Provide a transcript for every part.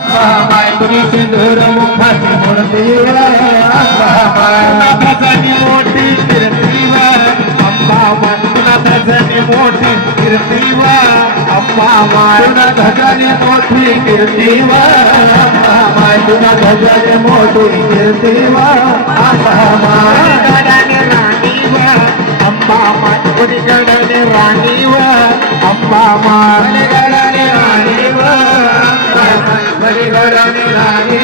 माय तुरी सिंदूर मुखाची मूर्ती नाथाची मोठी कीर्ती अम्मा माय नाथाची मोठी कीर्ती अम्मा माय नाथाची मोठी कीर्ती अम्मा माय नाथाची मोठी कीर्ती अम्मा माय गडाने राणी अम्मा माय गडाने राणी अम्मा माय गडाने राणी गडाने राणी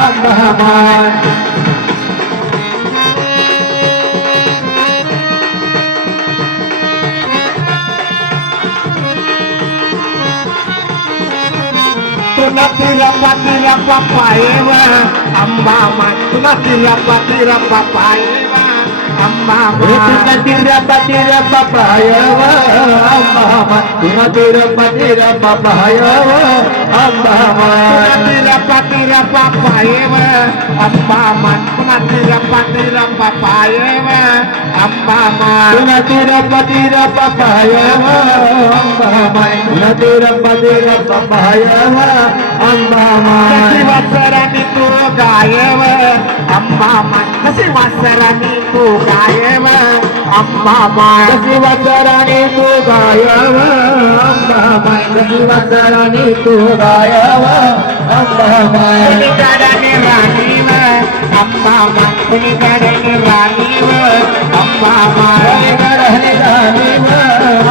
अम्मा माय तुला तिला पापायेव अम्मा माय तुला तिला पापायेव अम्मा माय तुला तिला पापायेव अम्मा माय तुला तिला पापायेव अम्मा माय तिला पापायेव अम्मा माय तुला तिला पापायेव अम्मा माय तुला तिला पापायेव अम्मा माय तुला तिला पापायेव अम्मा माय वासरानी तू गायव अम्मा माय कशी वासरानी तू गायव अम्मा माय कशी वासरानी तू गायव अम्मा माय कशी वासरानी तू गायव अम्मा माय गडाने राणी अम्मा माय गडाने राणी अम्मा माय गडाने राणी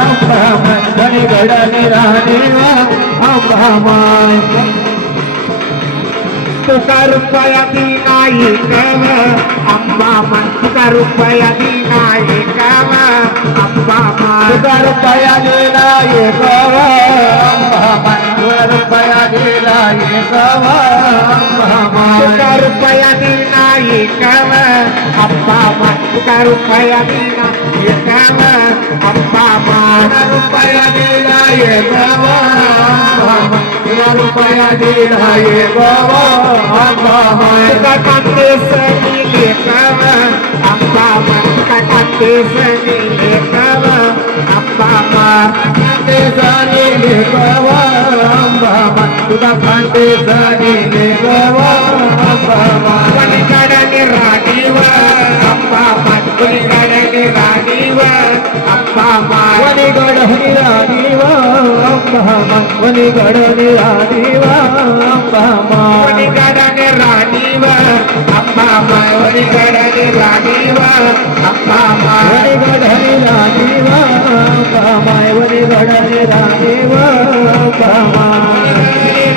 अम्मा माय गडाने राणी अम्मा माय तुका रुपया नाही कव अम्मा माय तुका रुपया नाही कव अम्मा माय तुका रुपया नाही कव अम्मा माय तुका रुपया नाही कव अम्मा माय तुका रुपया नाही कव अम्मा माय तुका रुपया नाही कव अम्मा माय रुपया नाही कव अम्मा माय तुका रुपया नाही कव अम्मा माय कांते सनी लेखव अम्मा माय कांते सनी लेखव अम्मा माय कांते सनी लेखव अम्मा माय तुका कांते सनी लेखव अम्मा माय वनिगडने राणीव अम्मा माय वनिगडने राणीव अम्मा माय वनिगडने राणीव अम्मा माय वनिगडने राणीव अम्मा माय वनिगडने राणीव अम्मा माय वनिगडने राणीव अम्मा माय वनिगडने राणीव अम्मा माय वनिगडने राणीव अम्मा माय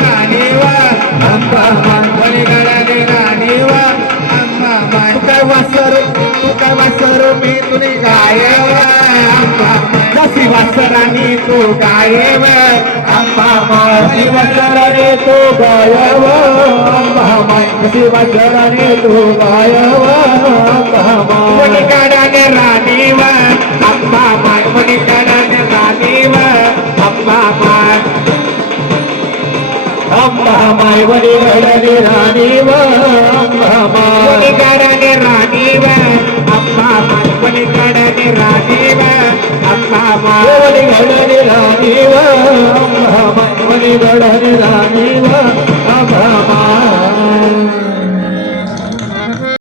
राणीव अम्मा माय वनिगडने राणीव अम्मा माय तुका वासरू मी तुनी गायव अम्मा जशी वासरानी तू गायव अम्मा माय वासरानी तू गायव अम्मा माय जशी वासरानी तू गायव अम्मा माय वनिगडने राणीव अम्मा माय वनिगडने राणीव अम्मा माय अम्मा माय वनिगडने राणीव अम्मा माय वनिगडने राणीव अम्मा माय वनिगडने राणीव अम्मा माय वनिगडने राणीव अम्मा माय वनिगडने राणीव अम्मा माय